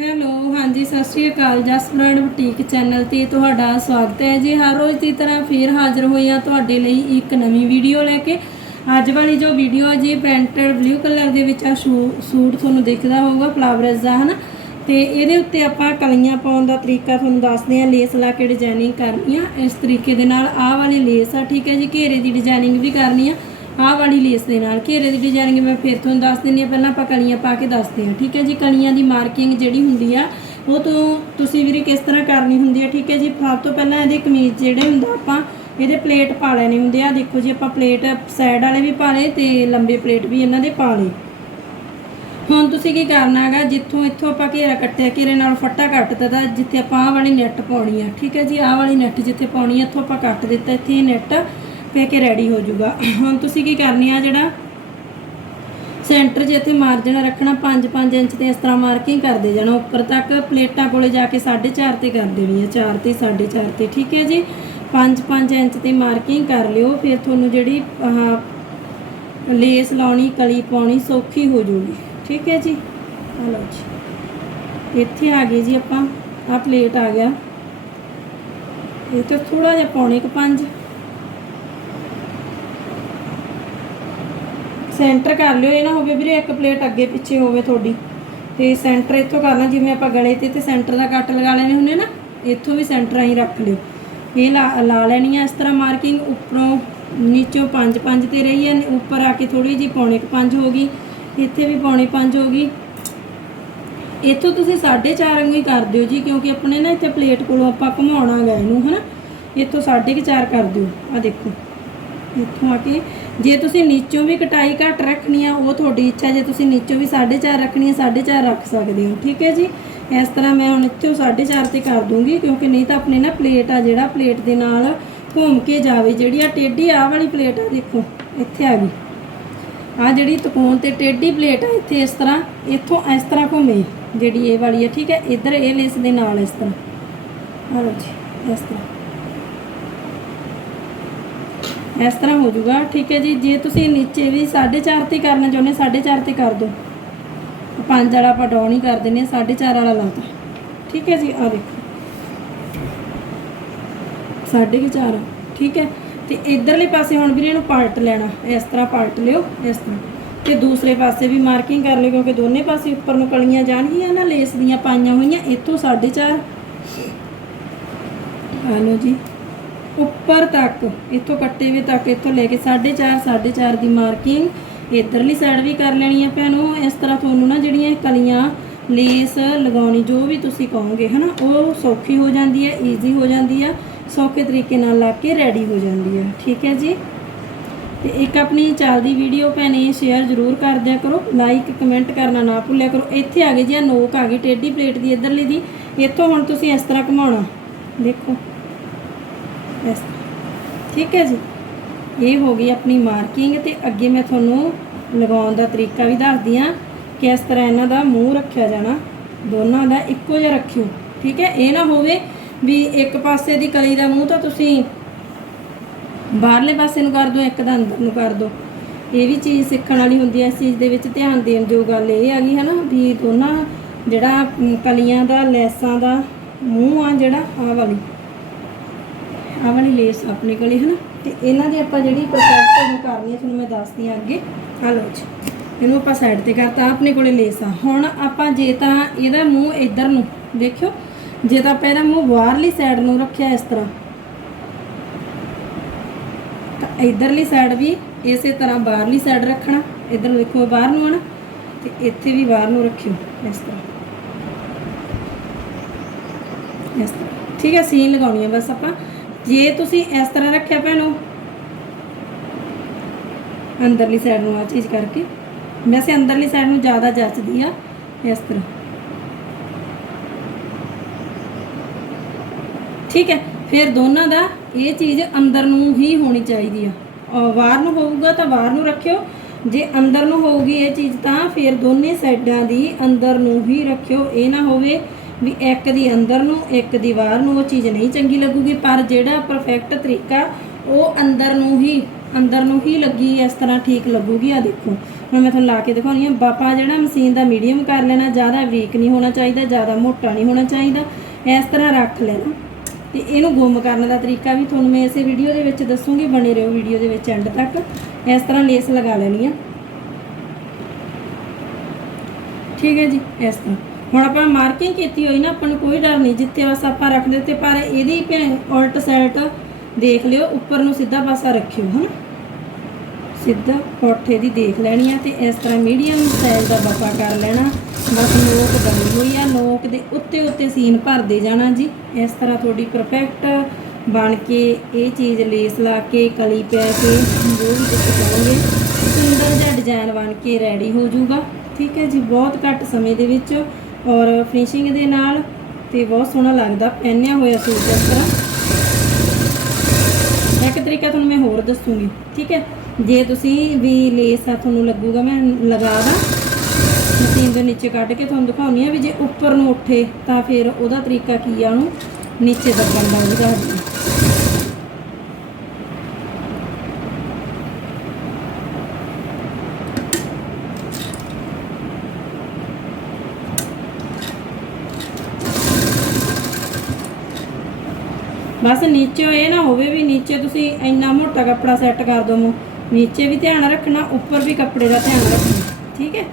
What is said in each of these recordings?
Hello, ਹਾਂਜੀ, ਸਤਿ ਸ਼੍ਰੀ ਅਕਾਲ। ਜਸ ਬ੍ਰਾਂਡ ਬੁਟੀਕ ਚੈਨਲ ਤੇ ਤੁਹਾਡਾ ਸਵਾਗਤ ਹੈ ਜੀ। ਹਰ ਰੋਜ਼ ਦੀ ਤਰ੍ਹਾਂ ਫੇਰ ਹਾਜ਼ਰ ਹੋਏ ਹਾਂ ਤੁਹਾਡੇ ਲਈ ਇੱਕ ਨਵੀਂ ਵੀਡੀਓ ਲੈ ਕੇ। ਅੱਜ ਵਾਲੀ ਜੋ ਵੀਡੀਓ ਹੈ ਜੀ ਪ੍ਰਿੰਟਡ ਬਲੂ ਕਲਰ ਦੇ ਵਿੱਚ ਆ ਸੂਟ ਤੁਹਾਨੂੰ ਦਿਖਦਾ ਹੋਊਗਾ ਫਲਾਵਰਸ ਦਾ, ਹਨਾ? ਤੇ ਇਹਦੇ ਉੱਤੇ ਆਪਾਂ ਕਲੀਆਂ ਪਾਉਣ ਦਾ ਤਰੀਕਾ ਤੁਹਾਨੂੰ ਦੱਸਦੇ ਹਾਂ। ਲੇਸ ਲਾ ਕੇ ਡਿਜ਼ਾਈਨਿੰਗ ਕਰਨੀ ਆ। ਇਸ ਤਰੀਕੇ ਦੇ ਨਾਲ ਆਹ ਵਾਲੀ ਲੇਸ ਆ, ਠੀਕ ਹੈ ਜੀ? ਘੇਰੇ ਦੀ ਡਿਜ਼ਾਈਨਿੰਗ ਵੀ ਕਰਨੀ ਆ। ਆਹ ਵਾਲੀ ਲੇਸ ਦੇ ਨਾਲ ਘੇਰੇ ਦੀ ਡਿਜ਼ਾਈਨਿੰਗ ਮੈਂ ਫਿਰ ਤੁਹਾਨੂੰ ਦੱਸ ਦਿੰਦੀ ਆ ਪਹਿਲਾਂ ਆਪਾਂ ਕਲੀਆਂ ਪਾ ਕੇ ਦੱਸਦੇ ਆ ਠੀਕ ਹੈ ਜੀ? ਕਲੀਆਂ ਦੀ ਮਾਰਕਿੰਗ ਜਿਹੜੀ ਹੁੰਦੀ ਆ, ਉਹ ਤੋਂ ਤੁਸੀਂ ਵੀਰੇ ਕਿਸ ਤਰ੍ਹਾਂ ਕਰਨੀ ਹੁੰਦੀ ਆ, ਠੀਕ ਹੈ ਜੀ? ਸਭ ਤੋਂ ਪਹਿਲਾਂ ਇਹਦੇ ਕਮੀਜ਼ ਜਿਹੜੇ ਹੁੰਦਾ ਆਪਾਂ, ਇਹਦੇ ਪਲੇਟ ਪਾ ਲੈਣੇ ਹੁੰਦੇ ਆ। ਦੇਖੋ ਜੀ, ਆਪਾਂ ਪਲੇਟ ਸਾਈਡ ਵਾਲੇ ਵੀ ਪਾ ਲਏ ਤੇ ਲੰਬੇ ਪਲੇਟ ਵੀ ਇਹਨਾਂ ਦੇ ਪਾ ਲਏ। ਹੁਣ ਤੁਸੀਂ ਕੀ ਕਰਨਾ ਹੈਗਾ, ਜਿੱਥੋਂ ਇੱਥੋਂ ਆਪਾਂ ਘੇਰਾ ਕੱਟਿਆ, ਘੇਰੇ ਨਾਲ ਫੱਟਾ ਕੱਟ ਦਿੱਤਾ, ਜਿੱਥੇ ਆਪਾਂ ਆਹ ਵਾਲੀ ਨੈਟ ਪਾਉਣੀ ਆ, ਠੀਕ ਹੈ ਜੀ? ਆਹ ਵਾਲੀ ਨੈਟ ਜਿੱਥੇ ਪਾਉਣੀ ਆ, ਇੱਥੋਂ ਆਪਾਂ ਕੱਟ ਦਿੱਤਾ, ਇੱਥੇ ਇਹ ਨੈਟ ਪੈ ਕੇ ਰੈਡੀ ਹੋ ਜਾਊਗਾ। ਹੁਣ ਤੁਸੀਂ ਕੀ ਕਰਨੀ ਆ ਜਿਹੜਾ ਸੈਂਟਰ 'ਚ ਇੱਥੇ ਮਾਰਜਨ ਰੱਖਣਾ 5-5 ਇੰਚ ਤੇ ਇਸ ਤਰ੍ਹਾਂ ਮਾਰਕਿੰਗ ਕਰਦੇ ਜਾਣਾ। ਉੱਪਰ ਤੱਕ ਪਲੇਟਾਂ ਕੋਲੇ ਜਾ ਕੇ 4.5 ਤੇ ਕਰ ਦੇਣੀ ਆ। 4 ਤੇ 4.5 ਤੇ, ਠੀਕ ਹੈ ਜੀ? 5-5 ਇੰਚ ਤੇ ਮਾਰਕਿੰਗ ਕਰ ਲਿਓ। ਫਿਰ ਤੁਹਾਨੂੰ ਜਿਹੜੀ, ਆਹ ਲੇਸ ਲਾਉਣੀ, ਕਲੀ ਪਾਉਣੀ ਸੌਖੀ ਹੋ ਜੂਗੀ ਠੀਕ ਹੈ ਜੀ? ਆ ਲਓ ਜੀ। ਇੱਥੇ ਆ ਗਏ ਜੀ ਆਪਾਂ। ਆ ਪਲੇਟ ਆ ਗਿਆ। ਇਹ ਤੋਂ ਥੋੜਾ ਜਿਹਾ ਪੌਣੇ ਕੁ ਪੰਜ। ਸੈਂਟਰ ਕਰ ਲਿਓ, ਇਹ ਨਾ ਹੋਵੇ ਵੀਰੇ ਇੱਕ ਪਲੇਟ ਅੱਗੇ ਪਿੱਛੇ ਹੋਵੇ ਤੁਹਾਡੀ। ਤੇ ਸੈਂਟਰ ਇੱਥੋਂ ਕਰਨਾ ਜਿਵੇਂ ਆਪਾਂ ਗਲੇ ਤੇ ਤੇ ਸੈਂਟਰ ਦਾ ਕੱਟ ਲਗਾ ਲੈਣੇ ਹੁੰਦੇ ਨਾ, ਇੱਥੋਂ ਵੀ ਸੈਂਟਰ ਆਈ ਰੱਖ ਲਿਓ। ਇਹ ਲਾ ਲਾ ਲੈਣੀ ਆ ਇਸ ਤਰ੍ਹਾਂ ਮਾਰਕਿੰਗ, ਉੱਪਰੋਂ ਨੀਚੋਂ 5 5 ਤੇ ਰਹੀ ਹੈ ਉੱਪਰ ਆ ਕੇ ਥੋੜੀ ਜੀ ਪੌਣੇ ਕੁ 5 ਹੋ ਗਈ, ਇੱਥੇ ਵੀ ਪੌਣੇ 5 ਹੋ ਗਈ। ਇੱਥੋਂ ਤੁਸੀਂ 4.5 ਵਾਂਗੂ ਹੀ ਕਰ ਦਿਓ ਜੀ, ਕਿਉਂਕਿ ਆਪਣੇ ਨਾ ਇੱਥੇ ਪਲੇਟ ਕੋਲੋਂ ਆਪਾਂ ਘੁਮਾਉਣਾ ਗਾ ਇਹਨੂੰ, ਹਨਾ? ਇੱਥੋਂ 4.5 ਕਰ ਦਿਓ। ਆ ਦੇਖੋ, ਇੱਥੋਂ ਆ ਕੇ ਜੇ ਤੁਸੀਂ ਨੀਚੋਂ ਵੀ ਕਟਾਈ ਘੱਟ ਰੱਖਣੀ ਆ, ਉਹ ਤੁਹਾਡੀ ਇੱਛਾ ਜੇ ਤੁਸੀਂ ਨੀਚੋਂ ਵੀ 4.5 ਰੱਖਣੀ ਆ 4.5 ਰੱਖ ਸਕਦੇ ਹੋ। ਠੀਕ ਹੈ ਜੀ? ਇਸ ਤਰ੍ਹਾਂ ਮੈਂ ਹੁਣ ਇੱਥੋਂ 4.5 ਤੇ ਕਰ ਦੂੰਗੀ, ਕਿਉਂਕਿ ਨਹੀਂ ਤਾਂ ਆਪਣੇ ਨਾ ਪਲੇਟ ਆ, ਜਿਹੜਾ ਪਲੇਟ ਦੇ ਨਾਲ ਘੁੰਮ ਕੇ ਜਾਵੇ। ਜਿਹੜੀ ਆ ਟੇਢੀ ਆ ਵਾਲੀ ਪਲੇਟ ਆ, ਦੇਖੋ, ਇੱਥੇ ਆ ਗਈ। ਆ ਜਿਹੜੀ ਤਕੋਣ ਤੇ ਟੇਢੀ ਪਲੇਟ ਆ, ਇੱਥੇ ਇਸ ਤਰ੍ਹਾਂ, ਇੱਥੋਂ ਇਸ ਤਰ੍ਹਾਂ ਘੁੰਮੇ ਜਿਹੜੀ ਇਹ ਵਾਲੀ ਆ। ਠੀਕ ਹੈ? ਇੱਧਰ ਇਹ ਲੇਸ ਦੇ ਨਾਲ ਇਸ ਤਰ੍ਹਾਂ। ਆ ਲਓ ਜੀ, ਇਸ ਤਰ੍ਹਾਂ। ਇਸ ਤਰ੍ਹਾਂ ਹੋ ਜਾਊਗਾ। ਠੀਕ ਹੈ ਜੀ, ਜੇ ਤੁਸੀਂ ਨੀਚੇ ਵੀ 4.5 ਤੇ ਕਰਨਾ ਚਾਹੁੰਦੇ 4.5 ਤੇ ਕਰ ਦਿਓ। ਪੰਜ ਵਾਲਾ ਆਪਾਂ ਡਾਊਨ ਹੀ ਕਰ ਦਿੰਨੇ 4.5 ਵਾਲਾ ਲਾਤਾ ਠੀਕ ਹੈ ਜੀ ਆ ਦੇਖੋ। ਸਾਢੇ ਕੁ ਚਾਰ। ਠੀਕ ਹੈ, ਤੇ ਇਧਰਲੇ ਪਾਸੇ ਹੁਣ ਵੀਰੇ ਇਹਨੂੰ ਪਲਟ ਲੈਣਾ। ਇਸ ਤਰ੍ਹਾਂ ਪਲਟ ਲਿਓ, ਇਸ ਤਰ੍ਹਾਂ। ਤੇ ਦੂਸਰੇ ਪਾਸੇ ਵੀ ਮਾਰਕਿੰਗ ਕਰ ਲਿਓ, ਕਿਉਂਕਿ ਦੋਨੇ ਪਾਸੇ ਉੱਪਰ ਨੂੰ ਕਲੀਆਂ ਜਾਣਗੀਆਂ ਨਾ, ਲੇਸ ਦੀਆਂ ਪਾਈਆਂ ਹੋਈਆਂ, ਇੱਥੋਂ 4.5 ਆ ਲਓ ਜੀ। ਉੱਪਰ ਤੱਕ, ਇੱਥੋਂ ਕੱਟੇ ਵੇ ਤੱਕ, ਇੱਥੋਂ ਲੈ ਕੇ 4.5 4.5 ਦੀ ਮਾਰਕਿੰਗ, ਇਧਰਲੀ ਸਾਈਡ ਵੀ ਕਰ ਲੈਣੀ ਆ ਭੈਣੋ। ਇਸ ਤਰ੍ਹਾਂ ਤੁਹਾਨੂੰ ਨਾ ਜਿਹੜੀਆਂ ਕਲੀਆਂ, ਲੇਸ, ਲਗਾਉਣੀ, ਜੋ ਵੀ ਤੁਸੀਂ ਕਹੋਗੇ, ਹਨਾ, ਉਹ ਸੌਖੀ ਹੋ ਜਾਂਦੀ ਹੈ ਈਜ਼ੀ ਹੋ ਜਾਂਦੀ ਆ, ਸੌਖੇ ਤਰੀਕੇ ਨਾਲ ਲਾ ਕੇ ਰੈਡੀ ਹੋ ਜਾਂਦੀ ਹੈ ਠੀਕ ਹੈ ਜੀ? ਤੇ ਇੱਕ ਆਪਣੀ ਚੱਲਦੀ ਵੀਡੀਓ ਭੈਣੇ ਸ਼ੇਅਰ ਜ਼ਰੂਰ ਕਰ ਦਿਆ ਕਰੋ। ਲਾਈਕ ਕਮੈਂਟ ਕਰਨਾ ਨਾ ਭੁੱਲਿਆ ਕਰੋ। ਇੱਥੇ ਆ ਗਈ ਜੀ ਆ ਨੋਕ ਆ ਗਈ, ਟੇਢੀ ਪਲੇਟ ਦੀ, ਇਧਰਲੀ ਦੀ। ਇੱਥੋਂ ਹੁਣ ਤੁਸੀਂ ਇਸ ਤਰ੍ਹਾਂ ਘੁਮਾਉਣਾ। ਦੇਖੋ। ਇਸ ਠੀਕ ਹੈ ਜੀ। ਇਹ ਹੋ ਗਈ ਆਪਣੀ ਮਾਰਕਿੰਗ ਤੇ ਅੱਗੇ ਮੈਂ ਤੁਹਾਨੂੰ ਲਗਾਉਣ ਦਾ ਤਰੀਕਾ ਵੀ ਦੱਸਦੀ ਆ ਕਿ ਇਸ ਤਰ੍ਹਾਂ ਇਹਨਾਂ ਦਾ ਮੂੰਹ ਰੱਖਿਆ ਜਾਣਾ, ਦੋਨਾਂ ਦਾ ਇੱਕੋ ਜਿਹਾ ਰੱਖਿਓ। ਠੀਕ ਹੈ। ਇਹ ਨਾ ਹੋਵੇ ਵੀ ਇੱਕ ਪਾਸੇ ਦੀ ਕਲੀ ਦਾ ਮੂੰਹ ਤਾਂ ਤੁਸੀਂ ਬਾਹਰਲੇ ਪਾਸੇ ਨੂੰ ਕਰ ਦਿਓ, ਇੱਕ ਦਾ ਅੰਦਰ ਨੂੰ ਕਰ ਦਿਓ। ਇਹ ਵੀ ਚੀਜ਼ ਸਿੱਖਣ ਵਾਲੀ ਹੁੰਦੀ ਹੈ। ਇਸ ਚੀਜ਼ ਦੇ ਵਿੱਚ ਧਿਆਨ ਦੇਣ ਜੋ ਗੱਲ ਇਹ ਆ ਗਈ ਹੈ ਨਾ ਵੀ ਦੋਨਾਂ ਜਿਹੜਾ ਕਲੀਆਂ ਦਾ, ਲੈਸਾਂ ਦਾ ਮੂੰਹ ਆ ਜਿਹੜਾ ਆ ਵਾਲੀ। ਆਹ ਵਾਲੀ ਲੇਸ ਆਪਣੇ ਕੋਲੇ ਹੈ ਨਾ ਤੇ ਇਹਨਾਂ ਦੀ ਆਪਾਂ ਜਿਹੜੀ ਪ੍ਰੋਸੈਸ ਤੁਹਾਨੂੰ ਕਰਨੀ ਹੈ ਤੁਹਾਨੂੰ ਮੈਂ ਦੱਸਦੀ ਹਾਂ ਅੱਗੇ। ਆ ਲਓ ਜੀ। ਇਹਨੂੰ ਆਪਾਂ ਸਾਈਡ ਤੇ ਕਰਤਾ ਆਪਣੇ ਕੋਲੇ ਲੇਸ ਆ। ਹੁਣ ਆਪਾਂ ਜੇ ਤਾਂ ਇਹਦਾ ਮੂੰਹ ਇੱਧਰ ਨੂੰ ਦੇਖਿਓ, ਜੇ ਤਾਂ ਆਪਾਂ ਇਹਦਾ ਮੂੰਹ ਬਾਹਰਲੀ ਸਾਈਡ ਨੂੰ ਰੱਖਿਆ ਇਸ ਤਰ੍ਹਾਂ, ਤਾਂ ਇਧਰਲੀ ਸਾਈਡ ਵੀ ਇਸੇ ਤਰ੍ਹਾਂ ਬਾਹਰਲੀ ਸਾਈਡ ਰੱਖਣਾ। ਇਧਰ ਦੇਖੋ, ਬਾਹਰ ਨੂੰ ਆਣਾ ਤੇ ਇੱਥੇ ਵੀ ਬਾਹਰ ਨੂੰ ਰੱਖਿਓ, ਇਸ ਤਰ੍ਹਾਂ। ਇਸ ਤਰ੍ਹਾਂ। ਠੀਕ ਹੈ, ਸੀਨ ਲਗਾਉਣੀ ਹੈ ਬਸ ਆਪਾਂ। ਜੇ ਤੁਸੀਂ ਇਸ ਤਰ੍ਹਾਂ ਰੱਖਿਆ ਭੈਣੋ, ਅੰਦਰਲੀ ਸਾਈਡ ਨੂੰ ਆ ਚੀਜ਼ ਕਰਕੇ ਵੈਸੇ ਅੰਦਰਲੀ ਸਾਈਡ ਨੂੰ ਜ਼ਿਆਦਾ ਜੱਚਦੀ ਆ ਇਸ ਤਰ੍ਹਾਂ। ਠੀਕ ਹੈ, ਫਿਰ ਦੋਨਾਂ ਦਾ ਇਹ ਚੀਜ਼ ਅੰਦਰ ਨੂੰ ਹੀ ਹੋਣੀ ਚਾਹੀਦੀ ਆ। ਬਾਹਰ ਨੂੰ ਹੋਊਗਾ ਤਾਂ ਬਾਹਰ ਨੂੰ ਰੱਖਿਓ, ਜੇ ਅੰਦਰ ਨੂੰ ਹੋਊਗੀ ਇਹ ਚੀਜ਼ ਤਾਂ ਫਿਰ ਦੋਨੇ ਸਾਈਡਾਂ ਦੀ ਅੰਦਰ ਨੂੰ ਹੀ ਰੱਖਿਓ, ਇਹ ਨਾ ਹੋਵੇ ਵੀ ਇੱਕ ਦੀ ਅੰਦਰ ਨੂੰ, ਇੱਕ ਦੀ ਬਾਹਰ ਨੂੰ ਉਹ ਚੀਜ਼ ਨਹੀਂ ਚੰਗੀ ਲੱਗੂਗੀ, ਪਰ ਜਿਹੜਾ ਪਰਫੈਕਟ ਤਰੀਕਾ ਉਹ ਅੰਦਰ ਨੂੰ ਹੀ, ਅੰਦਰ ਨੂੰ ਹੀ ਲੱਗੀ, ਇਸ ਤਰ੍ਹਾਂ ਠੀਕ ਲੱਗੂਗੀ। ਆ ਦੇਖੋ, ਹੁਣ ਮੈਂ ਤੁਹਾਨੂੰ ਲਾ ਕੇ ਦਿਖਾਉਣੀ ਆ। ਬਾਪਾ ਜਿਹੜਾ ਮਸ਼ੀਨ ਦਾ ਮੀਡੀਅਮ ਕਰ ਲੈਣਾ, ਜ਼ਿਆਦਾ ਵੀਕ ਨਹੀਂ ਹੋਣਾ ਚਾਹੀਦਾ, ਜ਼ਿਆਦਾ ਮੋਟਾ ਨਹੀਂ ਹੋਣਾ ਚਾਹੀਦਾ, ਇਸ ਤਰ੍ਹਾਂ ਰੱਖ ਲੈਣਾ। ਤੇ ਇਹਨੂੰ ਗੁੰਮ ਕਰਨ ਦਾ ਤਰੀਕਾ ਵੀ ਤੁਹਾਨੂੰ ਮੈਂ ਇਸੇ ਵੀਡੀਓ ਦੇ ਵਿੱਚ ਦੱਸੂਗੀ, ਬਣੇ ਰਹੋ ਵੀਡੀਓ ਦੇ ਵਿੱਚ ਐਂਡ ਤੱਕ। ਇਸ ਤਰ੍ਹਾਂ ਲੇਸ ਲਗਾ ਲੈਣੀ ਆ। ਠੀਕ ਹੈ ਜੀ, ਇਸ ਤਰ੍ਹਾਂ। ਹੁਣ ਆਪਾਂ ਮਾਰਕਿੰਗ ਕੀਤੀ ਹੋਈ ਨਾ, ਆਪਾਂ ਨੂੰ ਕੋਈ ਡਰ ਨਹੀਂ, ਜਿੱਥੇ ਬਸ ਆਪਾਂ ਰੱਖ ਦਿੱਤੇ ਪਰ ਇਹਦੀ ਭੈਣ ਉਲਟ ਸਾਈਡ ਦੇਖ ਲਿਓ, ਉੱਪਰ ਨੂੰ ਸਿੱਧਾ ਪਾਸਾ ਰੱਖਿਓ, ਹਨਾ? ਸਿੱਧਾ ਕੋਠੇ ਦੀ ਦੇਖ ਲੈਣੀ ਆ ਤੇ ਇਸ ਤਰ੍ਹਾਂ ਮੀਡੀਅਮ ਸਾਈਜ਼ ਦਾ ਬੱਪਾ ਕਰ ਲੈਣਾ। ਬਸ ਨੋਕ ਬਣੀ ਹੋਈ ਆ, ਨੋਕ ਦੇ ਉੱਤੇ ਉੱਤੇ ਸੀਨ ਭਰਦੇ ਜਾਣਾ ਜੀ। ਇਸ ਤਰ੍ਹਾਂ ਤੁਹਾਡੀ ਪਰਫੈਕਟ ਬਣ ਕੇ ਇਹ ਚੀਜ਼ ਲੇਸ ਲਾ ਕੇ, ਕਲੀ ਪੈ ਕੇ ਜੋ ਵੀ ਤੁਸੀਂ ਚਾਹੋਗੇ ਸੁੰਦਰ ਜਿਹਾ ਡਿਜ਼ਾਈਨ ਬਣ ਕੇ ਰੈਡੀ ਹੋ ਜਾਊਗਾ। ਠੀਕ ਹੈ ਜੀ, ਬਹੁਤ ਘੱਟ ਸਮੇਂ ਦੇ ਵਿੱਚ ਔਰ ਫਿਨਿਸ਼ਿੰਗ ਦੇ ਨਾਲ ਤੇ ਬਹੁਤ ਸੋਹਣਾ ਲੱਗਦਾ, ਪਹਿਨਿਆ ਹੋਇਆ ਸੂਟ ਇਸ ਤਰ੍ਹਾਂ। ਇੱਕ ਤਰੀਕਾ ਤੁਹਾਨੂੰ ਮੈਂ ਹੋਰ ਦੱਸੂਗੀ, ਠੀਕ ਹੈ? ਜੇ ਤੁਸੀਂ ਵੀ ਲੇਸ ਆ ਤੁਹਾਨੂੰ ਲੱਗੂਗਾ, ਮੈਂ ਲਗਾ ਦਾਂ। ਮਸ਼ੀਨ ਦੇ ਨੀਚੇ ਕੱਢ ਕੇ ਤੁਹਾਨੂੰ ਦਿਖਾਉਣੀ ਆ ਵੀ ਜੇ ਉੱਪਰ ਨੂੰ ਉੱਠੇ ਤਾਂ ਫਿਰ ਉਹਦਾ ਤਰੀਕਾ ਕੀ ਆ ਉਹਨੂੰ ਨੀਚੇ ਦੱਬਣ ਦਾ ਵੀ ਦੱਸ ਦਿੰਦੀ ਬਸ ਨੀਚੇ ਇਹ ਨਾ ਹੋਵੇ ਵੀ ਨੀਚੇ ਤੁਸੀਂ ਇੰਨਾ ਮੋਟਾ ਕੱਪੜਾ ਸੈੱਟ ਕਰ ਦਵੋ ਨੀਚੇ ਵੀ ਧਿਆਨ ਰੱਖਣਾ, ਉੱਪਰ ਵੀ ਕੱਪੜੇ ਦਾ ਧਿਆਨ ਰੱਖਣਾ, ਠੀਕ ਹੈ?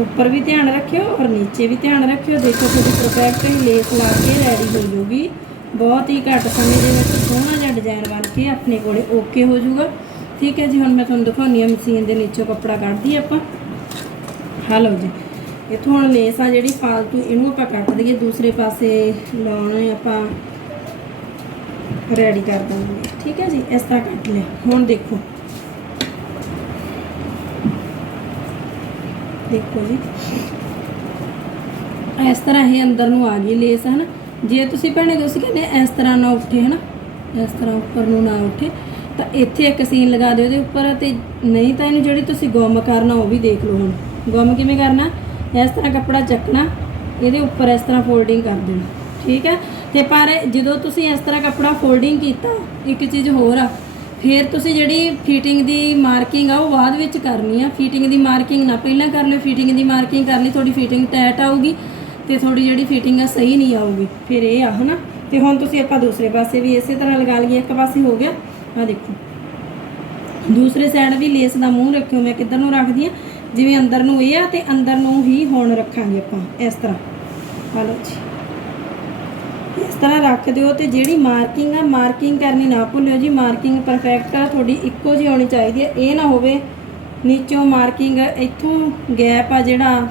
ਉੱਪਰ ਵੀ ਧਿਆਨ ਰੱਖਿਓ ਔਰ ਨੀਚੇ ਵੀ ਧਿਆਨ ਰੱਖਿਓ। ਦੇਖੋ ਤੁਹਾਡੀ ਪਰਫੈਕਟ ਹੀ ਲੇਸ ਲਾ ਕੇ ਰੈਡੀ ਹੋ ਜਾਊਗੀ ਬਹੁਤ ਹੀ ਘੱਟ ਸਮੇਂ ਦੇ ਵਿੱਚ ਸੋਹਣਾ ਜਿਹਾ ਡਿਜ਼ਾਈਨ ਬਣ ਕੇ ਆਪਣੇ ਕੋਲੇ ਓਕੇ ਹੋ ਜਾਊਗਾ ਠੀਕ ਹੈ ਜੀ, ਹੁਣ ਮੈਂ ਤੁਹਾਨੂੰ ਦਿਖਾਉਣੀ ਆ ਮਸ਼ੀਨ ਦੇ ਨੀਚੋਂ ਕੱਪੜਾ ਕੱਢਦੀ ਆਪਾਂ। ਹਾਂ ਜੀ। ਇੱਥੋਂ ਹੁਣ ਲੇਸ ਆ ਜਿਹੜੀ, ਫਾਲਤੂ ਇਹਨੂੰ ਆਪਾਂ ਕੱਟ ਦਈਏ। ਦੂਸਰੇ ਪਾਸੇ ਲਾਉਣੇ ਆਪਾਂ ਰੈਡੀ ਕਰ ਦਾਂਗੇ ਠੀਕ ਹੈ ਜੀ, ਇਸ ਤਰ੍ਹਾਂ ਕੱਟ ਲਿਆ। ਹੁਣ ਦੇਖੋ। ਦੇਖੋ ਜੀ। ਇਸ ਤਰ੍ਹਾਂ ਇਹ ਅੰਦਰ ਨੂੰ ਆ ਗਈ ਲੇਸ, ਹੈ ਨਾ? ਜੇ ਤੁਸੀਂ ਭੈਣੇ ਤੁਸੀਂ ਕਹਿੰਦੇ ਇਸ ਤਰ੍ਹਾਂ ਨਾ ਉੱਠੇ, ਹੈ ਨਾ? ਇਸ ਤਰ੍ਹਾਂ ਉੱਪਰ ਨੂੰ ਨਾ ਉੱਠੇ। ਤਾਂ ਇੱਥੇ ਇੱਕ ਸੀਨ ਲਗਾ ਦਿਓ ਇਹਦੇ ਉੱਪਰ ਤੇ ਨਹੀਂ ਤਾਂ ਇਹਨੂੰ ਜਿਹੜੀ ਤੁਸੀਂ ਗੁੰਮ ਕਰਨਾ, ਉਹ ਵੀ ਦੇਖ ਲਓ ਹੁਣ। ਗੁੰਮ ਕਿਵੇਂ ਕਰਨਾ? ਇਸ ਤਰ੍ਹਾਂ ਕੱਪੜਾ ਚੱਕਣਾ, ਇਹਦੇ ਉੱਪਰ ਇਸ ਤਰ੍ਹਾਂ ਫੋਲਡਿੰਗ ਕਰ ਦੇਣਾ। ਠੀਕ ਹੈ? ਤੇ ਪਰ ਜਦੋਂ ਤੁਸੀਂ ਇਸ ਤਰ੍ਹਾਂ ਕੱਪੜਾ ਫੋਲਡਿੰਗ ਕੀਤਾ, ਇੱਕ ਚੀਜ਼ ਹੋਰ ਆ, ਫਿਰ ਤੁਸੀਂ ਜਿਹੜੀ ਫਿਟਿੰਗ ਦੀ ਮਾਰਕਿੰਗ ਆ, ਉਹ ਬਾਅਦ ਵਿੱਚ ਕਰਨੀ ਆ। ਫਿਟਿੰਗ ਦੀ ਮਾਰਕਿੰਗ ਨਾ, ਪਹਿਲਾਂ ਕਰ ਲਿਓ ਫਿਟਿੰਗ ਦੀ ਮਾਰਕਿੰਗ ਕਰ ਲਈ, ਤੁਹਾਡੀ ਫਿਟਿੰਗ ਟਾਈਟ ਆਊਗੀ ਤੇ ਤੁਹਾਡੀ ਜਿਹੜੀ ਫਿਟਿੰਗ ਆ, ਸਹੀ ਨਹੀਂ ਆਊਗੀ। ਫਿਰ ਇਹ ਆ, ਹਨਾ? ਤੇ ਹੁਣ ਤੁਸੀਂ ਆਪਾਂ ਦੂਸਰੇ ਪਾਸੇ ਵੀ ਇਸੇ ਤਰ੍ਹਾਂ ਲਗਾ ਲਈਏ, ਇੱਕ ਪਾਸੇ ਹੋ ਗਿਆ। ਆ ਦੇਖੋ। ਦੂਸਰੇ ਸਾਈਡ ਵੀ ਲੇਸ ਦਾ ਮੂੰਹ ਰੱਖਿਓ, ਮੈਂ ਕਿੱਧਰ ਨੂੰ ਰੱਖਦੀ ਆ? ਜਿਵੇਂ ਅੰਦਰ ਨੂੰ ਇਹ ਆ ਤੇ ਅੰਦਰ ਨੂੰ ਹੀ ਹੁਣ ਰੱਖਾਂਗੇ ਆਪਾਂ, ਇਸ ਤਰ੍ਹਾਂ। ਆ ਜੀ। ਤਰ੍ਹਾਂ ਰੱਖ ਦਿਓ ਤੇ ਜਿਹੜੀ ਮਾਰਕਿੰਗ ਆ, ਮਾਰਕਿੰਗ ਕਰਨੀ ਨਾ ਭੁੱਲਿਓ ਜੀ। ਮਾਰਕਿੰਗ ਪਰਫੈਕਟ ਆ, ਤੁਹਾਡੀ ਇੱਕੋ ਜਿਹੀ ਹੋਣੀ ਚਾਹੀਦੀ ਹੈ। ਇਹ ਨਾ ਹੋਵੇ ਨੀਚੋਂ ਮਾਰਕਿੰਗ, ਇੱਥੋਂ ਗੈਪ ਆ ਜਿਹੜਾ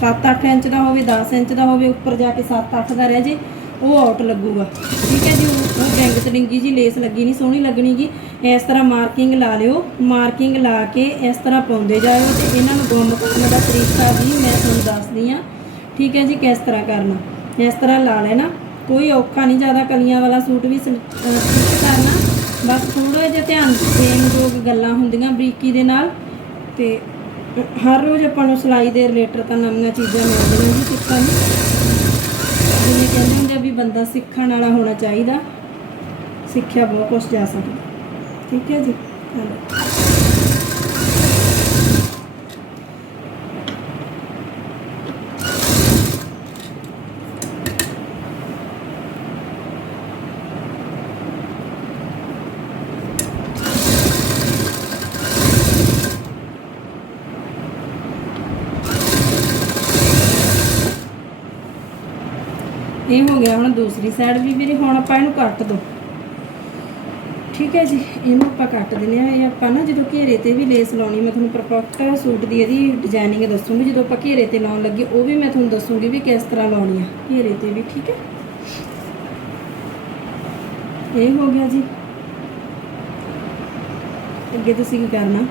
7-8 ਇੰਚ ਦਾ ਹੋਵੇ 10 ਇੰਚ ਦਾ ਹੋਵੇ, ਉੱਪਰ ਜਾ ਕੇ 7-8 ਦਾ ਰਹਿ ਜੇ, ਉਹ ਆਊਟ ਲੱਗੂਗਾ। ਠੀਕ ਹੈ ਜੀ, ਉਹ ਉਹ ਬੈਂਗ ਤੜਿੰਗੀ ਜੀ, ਲੇਸ ਲੱਗੀ ਨਹੀਂ, ਸੋਹਣੀ ਲੱਗਣੀ ਲੱਗਣੀਗੀ ਇਸ ਤਰ੍ਹਾਂ ਮਾਰਕਿੰਗ ਲਾ ਲਿਓ। ਮਾਰਕਿੰਗ ਲਾ ਕੇ ਇਸ ਤਰ੍ਹਾਂ ਪਾਉਂਦੇ ਜਾਓ ਤੇ ਇਹਨਾਂ ਨੂੰ ਗੁੰਮ ਕਰਨ ਦਾ ਤਰੀਕਾ ਵੀ ਮੈਂ ਤੁਹਾਨੂੰ ਦੱਸਦੀ ਆ ਠੀਕ ਹੈ ਜੀ, ਕਿਸ ਤਰ੍ਹਾਂ ਕਰਨਾ? ਇਸ ਤਰ੍ਹਾਂ ਲਾ ਲੈਣਾ। ਕੋਈ ਔਖਾ ਨਹੀਂ, ਜ਼ਿਆਦਾ ਕਲੀਆਂ ਵਾਲਾ ਸੂਟ ਵੀ ਸਟਿਚ ਕਰਨਾ। ਬਸ ਥੋੜਾ ਜਿਹਾ ਧਿਆਨ ਦੇਣ ਯੋਗ ਗੱਲਾਂ ਹੁੰਦੀਆਂ ਬਰੀਕੀ ਦੇ ਨਾਲ। ਤੇ ਹਰ ਰੋਜ਼ ਆਪਾਂ ਨੂੰ ਸਿਲਾਈ ਦੇ ਰਿਲੇਟਡ ਤਾਂ ਨਵੀਆਂ ਚੀਜ਼ਾਂ ਮਿਲਦੀਆਂ ਜੀ ਸਿੱਖਣ ਨੂੰ। ਜਿਵੇਂ ਕਹਿੰਦੇ ਹੁੰਦੇ ਵੀ ਬੰਦਾ ਸਿੱਖਣ ਵਾਲਾ ਹੋਣਾ ਚਾਹੀਦਾ। ਸਿੱਖਿਆ ਬਹੁਤ ਕੁਝ ਜਾ ਸਕਦਾ। ਠੀਕ ਹੈ ਜੀ? ਧੰਨਵਾਦ। ਇਹ ਹੋ ਗਿਆ ਹੁਣ ਦੂਸਰੀ ਸਾਈਡ ਵੀ ਵੀਰੇ, ਹੁਣ ਆਪਾਂ ਇਹਨੂੰ ਕੱਟ ਦੋ। ਠੀਕ ਹੈ ਜੀ, ਇਹਨੂੰ ਆਪਾਂ ਕੱਟ ਦਿੰਦੇ ਆ ਇਹ ਆਪਾਂ ਨਾ ਜਦੋਂ ਘੇਰੇ ਤੇ ਵੀ ਲੇਸ ਲਾਉਣੀ, ਮੈਂ ਤੁਹਾਨੂੰ ਪਰਫੈਕਟ ਸੂਟ ਦੀ ਇਹਦੀ ਡਿਜ਼ਾਈਨਿੰਗ ਦੱਸੂਗੀ। ਜਦੋਂ ਆਪਾਂ ਘੇਰੇ ਤੇ ਲਾਉਣ ਲੱਗੇ, ਉਹ ਵੀ ਮੈਂ ਤੁਹਾਨੂੰ ਦੱਸੂਗੀ ਵੀ ਕਿਸ ਤਰ੍ਹਾਂ ਲਾਉਣੀ ਆ। ਘੇਰੇ ਤੇ ਵੀ, ਠੀਕ ਹੈ? ਇਹ ਹੋ ਗਿਆ ਜੀ। ਅੱਗੇ ਤੁਸੀਂ ਕੀ ਕਰਨਾ?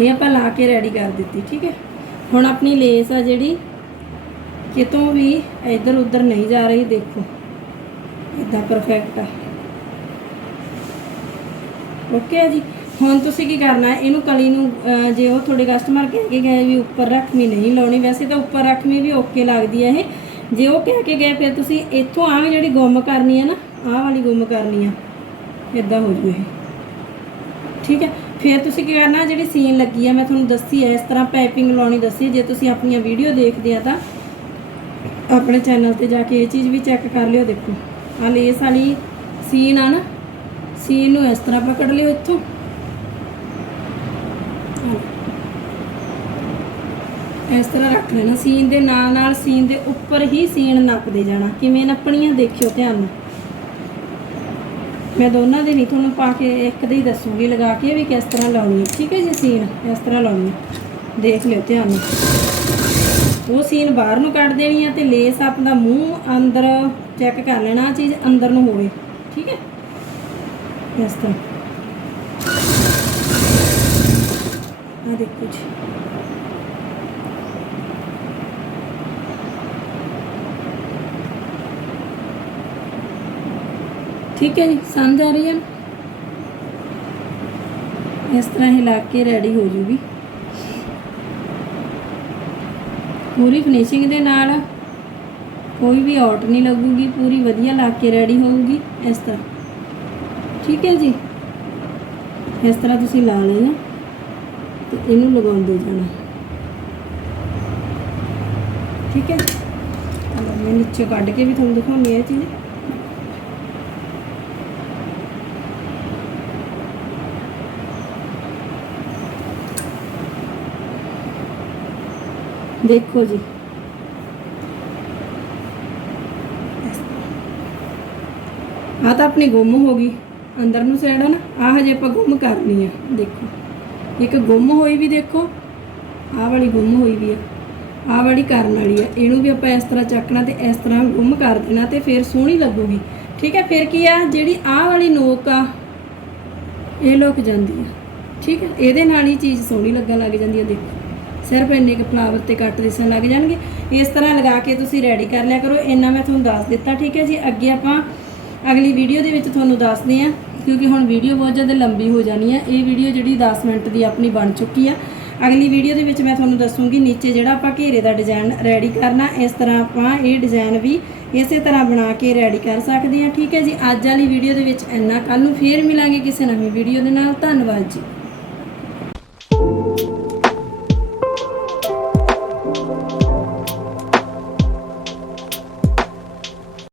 ਇਹ ਆਪਾਂ ਲਾ ਕੇ ਰੈਡੀ ਕਰ ਦਿੱਤੀ, ਠੀਕ ਹੈ? ਹੁਣ ਆਪਣੀ ਲੇਸ ਆ ਜਿਹੜੀ ਕਿਤੋਂ ਵੀ ਇੱਧਰ ਉੱਧਰ ਨਹੀਂ ਜਾ ਰਹੀ, ਦੇਖੋ। ਇਦਾਂ ਪਰਫੈਕਟ ਆ। ਓਕੇ ਆ ਜੀ। ਹੁਣ ਤੁਸੀਂ ਕੀ ਕਰਨਾ? ਇਹਨੂੰ ਕਲੀ ਨੂੰ ਜੇ ਉਹ ਤੁਹਾਡੇ ਕਸਟਮਰ ਕਹਿ ਕੇ ਗਏ ਵੀ ਉੱਪਰ ਰੱਖਵੀਂ ਨਹੀਂ ਲਾਉਣੀ, ਵੈਸੇ ਤਾਂ ਉੱਪਰ ਰੱਖਵੀਂ ਵੀ ਓਕੇ ਲੱਗਦੀ ਹੈ ਇਹ। ਜੇ ਉਹ ਕਹਿ ਕੇ ਗਏ, ਫਿਰ ਤੁਸੀਂ ਇੱਥੋਂ ਆਹ ਜਿਹੜੀ ਗੁੰਮ ਕਰਨੀ ਹੈ ਨਾ, ਆਹ ਵਾਲੀ ਗੁੰਮ ਕਰਨੀ ਆ। ਇਦਾਂ ਹੋ ਜੂ ਇਹ। ਠੀਕ ਹੈ ਫਿਰ ਤੁਸੀਂ ਕੀ ਕਰਨਾ? ਜਿਹੜੀ ਸੀਨ ਲੱਗੀ ਆ, ਮੈਂ ਤੁਹਾਨੂੰ ਦੱਸੀ ਹੈ ਇਸ ਤਰ੍ਹਾਂ ਪਾਈਪਿੰਗ ਲਾਉਣੀ ਦੱਸੀ ਜੇ ਤੁਸੀਂ ਆਪਣੀਆਂ ਵੀਡੀਓ ਦੇਖਦੇ ਆ ਤਾਂ ਆਪਣੇ ਚੈਨਲ ਤੇ ਜਾ ਕੇ ਇਹ ਚੀਜ਼ ਵੀ ਚੈੱਕ ਕਰ ਲਿਓ ਦੇਖੋ। ਆ ਲੇਸ ਵਾਲੀ ਸੀਨ ਆ ਨਾ ਸੀਨ ਨੂੰ ਇਸ ਤਰ੍ਹਾਂ ਪਕੜ ਲਿਓ ਇੱਥੋਂ। ਇਸ ਤਰ੍ਹਾਂ ਰੱਖ ਲੈਣਾ ਸੀਨ ਦੇ ਨਾਲ ਨਾਲ ਸੀਨ ਦੇ ਉੱਪਰ ਹੀ ਸੀਨ ਨੱਪਦੇ ਜਾਣਾ। ਕਿਵੇਂ ਨੱਪਣੀਆਂ ਦੇਖਿਓ ਧਿਆਨ ਨਾਲ। ਮੈਂ ਦੋਨਾਂ ਦੇ ਨਹੀਂ, ਤੁਹਾਨੂੰ ਪਾ ਕੇ ਇੱਕ ਦੇ ਹੀ ਦੱਸੂਗੀ, ਲਗਾ ਕੇ ਵੀ ਕਿਸ ਤਰ੍ਹਾਂ ਲਾਉਣੀ ਹੈ। ਠੀਕ ਹੈ ਜੀ ਸੀਨ ਇਸ ਤਰ੍ਹਾਂ ਲਾਉਣੀ ਦੇਖ ਲਿਓ ਧਿਆਨ ਨਾਲ। ਉਹ ਸੀਨ ਬਾਹਰ ਨੂੰ ਕੱਢ ਦੇਣੀ ਆ ਤੇ ਲੇਸ ਆਪਣਾ ਮੂੰਹ ਅੰਦਰ ਚੈੱਕ ਕਰ ਲੈਣਾ, ਆਹ ਚੀਜ਼ ਅੰਦਰ ਨੂੰ ਹੋਵੇ। ਠੀਕ ਹੈ? ਇਸ ਤਰ੍ਹਾਂ। ਆ ਦੇਖੋ ਜੀ। ਠੀਕ ਹੈ ਜੀ, ਸਮਝ ਆ ਰਹੀ ਹੈ? ਇਸ ਤਰ੍ਹਾਂ ਹੀ ਲਾ ਕੇ ਰੈਡੀ ਹੋ ਜੂਗੀ। ਪੂਰੀ ਫਿਨਿਸ਼ਿੰਗ ਦੇ ਨਾਲ ਕੋਈ ਵੀ ਆਊਟ ਨਹੀਂ ਲੱਗੂਗੀ, ਪੂਰੀ ਵਧੀਆ ਲਾ ਕੇ ਰੈਡੀ ਹੋਊਗੀ ਇਸ ਤਰ੍ਹਾਂ। ਠੀਕ ਹੈ ਜੀ? ਇਸ ਤਰ੍ਹਾਂ ਤੁਸੀਂ ਲਾ ਲੈਣਾ ਤੇ ਇਹਨੂੰ ਲਗਾਉਂਦੇ ਜਾਣਾ। ਠੀਕ ਹੈ ਚਲੋ ਮੈਂ ਨੀਚੇ ਕੱਢ ਕੇ ਵੀ ਤੁਹਾਨੂੰ ਦਿਖਾਉਂਦੀ ਹਾਂ ਇਹ ਚੀਜ਼। ਦੇਖੋ ਜੀ। ਆ ਤਾਂ ਆਪਣੀ ਗੁੰਮ ਹੋ ਗਈ। ਅੰਦਰ ਨੂੰ ਸਾਈਡ ਨਾ ਆ ਹਜੇ ਆਪਾਂ ਗੁੰਮ ਕਰਨੀ ਆ। ਦੇਖੋ। ਇੱਕ ਗੁੰਮ ਹੋਈ ਵੀ ਦੇਖੋ, ਆਹ ਵਾਲੀ ਗੁੰਮ ਹੋਈ ਵੀ ਆ। ਆਹ ਵਾਲੀ ਕਰਨ ਵਾਲੀ ਆ। ਇਹਨੂੰ ਵੀ ਆਪਾਂ ਇਸ ਤਰ੍ਹਾਂ ਚੱਕਣਾ ਤੇ ਇਸ ਤਰ੍ਹਾਂ ਗੁੰਮ ਕਰ ਦੇਣਾ ਤੇ ਫਿਰ ਸੋਹਣੀ ਲੱਗੂਗੀ। ਠੀਕ ਹੈ, ਫਿਰ ਕੀ ਆ? ਜਿਹੜੀ ਆਹ ਵਾਲੀ ਨੋਕ ਆ, ਇਹ ਲੁਕ ਜਾਂਦੀ ਆ। ਠੀਕ ਹੈ, ਇਹਦੇ ਨਾਲ ਹੀ ਚੀਜ਼ ਸੋਹਣੀ ਲੱਗਣ ਲੱਗ ਜਾਂਦੀ ਆ, ਦੇਖੋ। ਸਿਰਫ ਇੰਨੇ ਕੁ ਫਲਾਵਰ ਤੇ ਕੱਟ ਦਿਸਣ ਲੱਗ ਜਾਣਗੇ। ਇਸ ਤਰ੍ਹਾਂ ਲਗਾ ਕੇ ਤੁਸੀਂ ਰੈਡੀ ਕਰ ਲਿਆ ਕਰੋ। ਇੰਨਾ ਮੈਂ ਤੁਹਾਨੂੰ ਦੱਸ ਦਿੱਤਾ, ਠੀਕ ਹੈ ਜੀ? ਅੱਗੇ ਆਪਾਂ ਅਗਲੀ ਵੀਡੀਓ ਦੇ ਵਿੱਚ ਤੁਹਾਨੂੰ ਦੱਸਦੇ ਹਾਂ, ਕਿਉਂਕਿ ਹੁਣ ਵੀਡੀਓ ਬਹੁਤ ਜ਼ਿਆਦਾ ਲੰਬੀ ਹੋ ਜਾਣੀ ਹੈ। ਇਹ ਵੀਡੀਓ ਜਿਹੜੀ 10 ਮਿੰਟ ਦੀ ਆਪਣੀ ਬਣ ਚੁੱਕੀ ਆ। ਅਗਲੀ ਵੀਡੀਓ ਦੇ ਵਿੱਚ ਮੈਂ ਤੁਹਾਨੂੰ ਦੱਸੂਗੀ ਨੀਚੇ ਜਿਹੜਾ ਆਪਾਂ ਘੇਰੇ ਦਾ ਡਿਜ਼ਾਈਨ ਰੈਡੀ ਕਰਨਾ, ਇਸ ਤਰ੍ਹਾਂ ਆਪਾਂ ਇਹ ਡਿਜ਼ਾਈਨ ਵੀ ਇਸੇ ਤਰ੍ਹਾਂ ਬਣਾ ਕੇ ਰੈਡੀ ਕਰ ਸਕਦੇ ਹਾਂ, ਠੀਕ ਹੈ ਜੀ? ਅੱਜ ਵਾਲੀ ਵੀਡੀਓ ਦੇ ਵਿੱਚ ਇੰਨਾ। ਕੱਲ ਨੂੰ ਫੇਰ ਮਿਲਾਂਗੇ ਕਿਸੇ ਨਵੀਂ ਵੀਡੀਓ ਦੇ ਨਾਲ। ਧੰਨਵਾਦ ਜੀ।